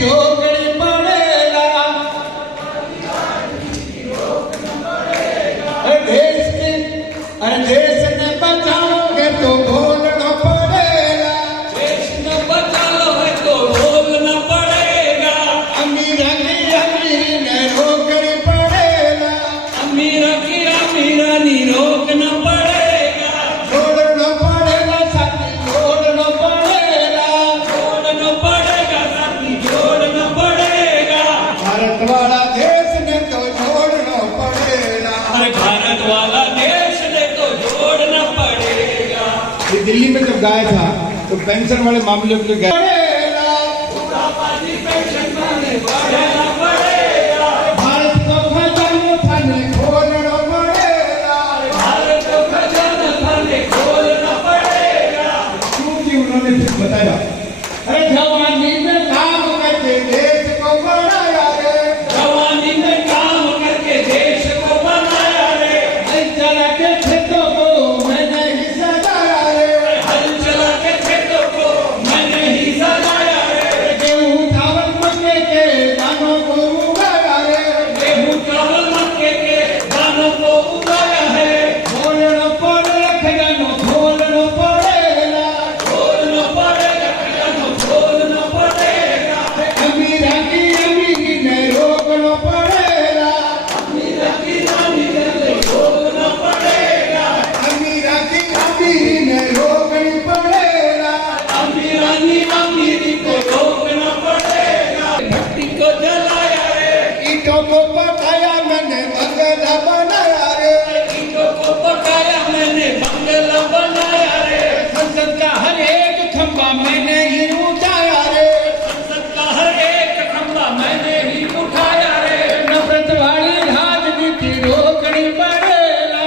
रोकनी पड़ेगा। देश ने बचाओगे तो बोलना पड़ेगा। देश ने बचाओ है तो बोलना पड़ेगा। अमीर की अमीरी ने रोकनी पड़ेगा। अमीर की अमीरानी रोकना पड़ेगा। छोड़ना पड़ेगा साथी, छोड़ना पड़ेगा। छोड़ना पड़ेगा साथी, छोड़ना पड़ेगा। भारत वाला देश ने तो छोड़ना पड़ेगा। अरे भारत वाला देश ने तो छोड़ना पड़ेगा। ये दिल्ली में जब गाया था तो पेंशन वाले मामले में गाया पेंशन वाले बढ़ना पड़ेगा। भारत को खजाना थाने खोलना पड़ेगा। भारत को खजाना थाने खोलना पड़ेगा। क्योंकि उन्होंने फिर बताया, अरे जवानी में काम करके देश को बनाया रे। जवानी में काम करके देश को बनाया रे। हल चला के खेतों को मैंने ही सजाया रे। हल चला के खेतों को मैंने ही सजाया रे। गेहूं चावल मक्के के दानों को उगाया रे। गेहूं चावल मक्के के दानों को उगाया है। खोलना पड़ेगा खजाना, खोलना पड़ेगा। खोलना पड़ेगा खजाना, खोलना पड़ेगा। अमीर की अमीरी ने रोकना पड़ेगा। अमीर की अमीरी ने रोकना पड़ेगा। अमीर की अमीरी ने रोकनी पड़ेगा। अमीरानी अमीरी को रोकना पड़ेगा। भट्टी को जलाया रे। ईंटों को पकाया मैंने बंगला बनाया रे। ईंटों को पकाया मैंने बंगला बनाया रे। संसद का हर एक खंभा मैंने ही उठाया रे। संसद का हर एक खंभा मैंने ही उठाया रे। नफरत वाली राजनीति रोकनी पड़ेगा।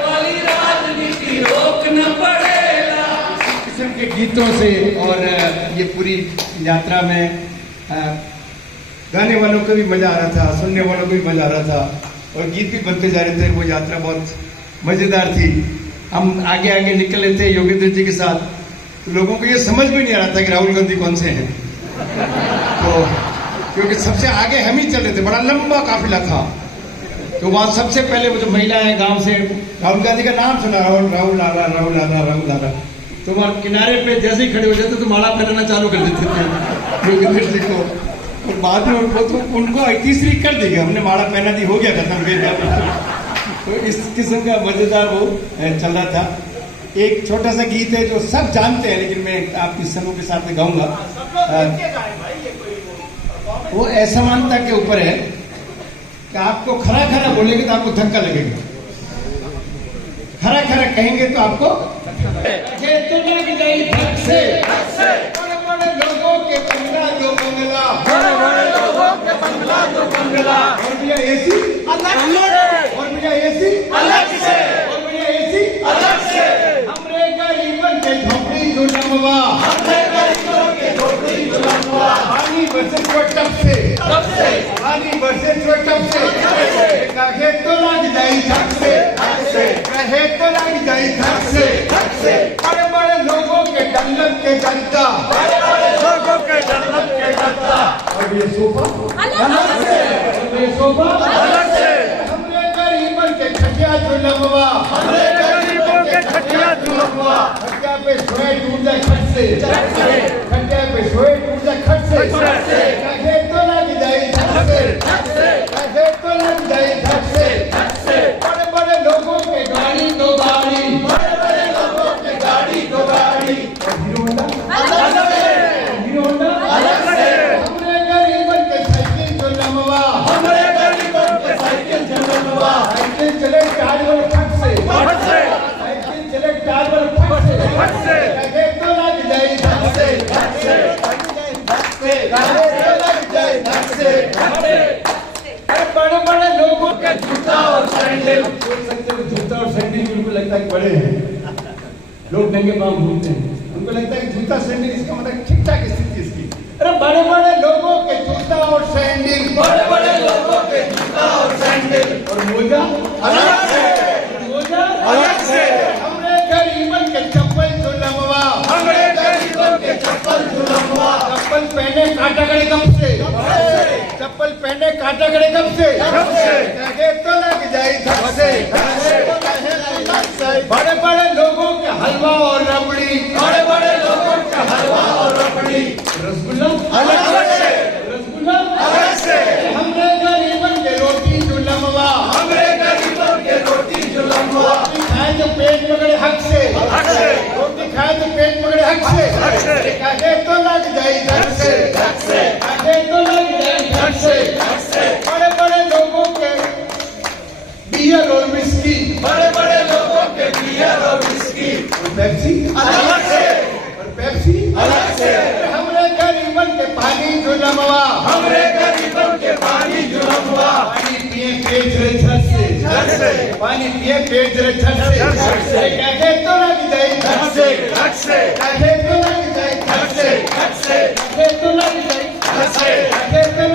वाली राजनीति रोकना पड़ेगा। इस किस्म के गीतों से और ये पूरी यात्रा में गाने वालों को भी मजा आ रहा था, सुनने वालों को भी मजा आ रहा था और गीत भी बनते जा रहे थे। वो यात्रा बहुत मजेदार थी। हम आगे आगे निकल रहे थे योगेंद्र जी के साथ, तो लोगों को ये समझ में नहीं आ रहा था कि राहुल गांधी कौन से हैं। तो क्योंकि सबसे आगे हम ही चल रहे थे, बड़ा लंबा काफिला था। तो वहां सबसे पहले वो जो महिला है गांव से, राहुल गांधी का नाम सुना, राहुल राहुल आला राहुल आला राहुल आला, तो वहां किनारे पे जैसे ही खड़े हो जाते तो माला पहनना चालू कर देते थे योगेंद्र जी को। और बाद में उनको तीसरी कर दी, हमने माला पहना दी, हो गया खत्म फिर। तो इस किस्म का मजेदार वो चल रहा था। एक छोटा सा गीत है जो सब जानते हैं, लेकिन मैं आपकी समूह के साथ में गाऊंगा। वो असमानता के ऊपर है कि आपको खरा खरा बोलेंगे तो आपको धक्का लगेगा, खरा खरा कहेंगे तो आपको लग जाए धक से। बड़े बड़े लोगों के बंगला जो बंगला, बड़े बड़े लोगों के बंगला तो बंगला। और भैया एसी अलग से, और भैया एसी अलग से, और भैया एसी अलग से। हमरे गरीबन के झोपड़ी जो लंबवा, हमने गरीबों के झोपड़ी जो लंबवा। पानी बरसे जो टप से, तब से पानी बरसे जो टप से, कहे तो लग जाई धक से, कहे तो लग जाई धक से। बड़े बड़े लोगों के डल्लब के जनता, बड़े बड़े लोगों के जन्नत के गद्दा। और ये सोफा अलग से, ये सोफा अलग से। हमरे गरीबन के खटिया जो लंबवा, हमने गरीबों के खटिया जो लंबवा। खटिया पे सोए टूट जाए खट से, खटिया पे सोए टूट जाए खट से, कहे तो लग जाए धक से, कहे तो लग जाए धक से। बड़े बड़े लोगों के गाड़ी दो गाड़ी, बड़े बड़े लोगों के गाड़ी दो गाड़ी। हीरो होंडा, अलग से, हीरो होंडा, अलग से। हमरे गरीबन के साइकिल जो लंबवा, हमने गरीबों के साइकिल जो लंबवा। साइकिल चले टायर वाले फट से, फट से, साइकिल चले टायर वाले फट से, फट से। कहे तो लग जाए धक से, कहे तो लग जाए धक से। बड़े बड़े लोगों के जूता और सैंडल। सोच सकते हो जूता और सैंडल उनको लगता है कि बड़े हैं, लोग नंगे पांव घूमते हैं, उनको लगता है कि जूता सैंडल इसका मतलब ठीक ठाक स्थिति इसकी। अरे बड़े बड़े लोगों के जूता और सैंडल, बड़े बड़े लोगों के जूता और सैंडल। और मोजा अलग से, मोजा अलग से। हमरे गरीबन के चप्पल जो लंबवा, हमने गरीबों के चप्पल जो लंबवा। चप्पल पहने काटा करे कब से चप्पल पहने काटा करे कब से कहे तो लग जाए धक से बड़े बड़े लोगों के हलवा और रबड़ी बड़े बड़े लोगों के हलवा और रबड़ी रसगुल्ला अलग से रसगुल्ला अलग से हमरे गरीबन के रोटी जुलमवा हमरे गरीबन के रोटी जुलमवा रोटी खाए तो पेट पकड़े हक से रोटी खाए तो पेट पकड़े हक से कहे तो लग जाए धक से कहे तो लग जाए धक से बड़े बड़े लोगों के बियर और विस्की बड़े बड़े लोगों के बियर और विस्की पेप्सी अलग से और पेप्सी अलग से हमरे गरीबन के पानी जुलमवा हमरे गरीबन के पानी जुलमवा पानी पिए पेट रे झट से पानी पिए पेट रे झट से कहे तो लग जाए धक से कहे तो लग जाए धक से कहे तो लग जाए धक से कहे तो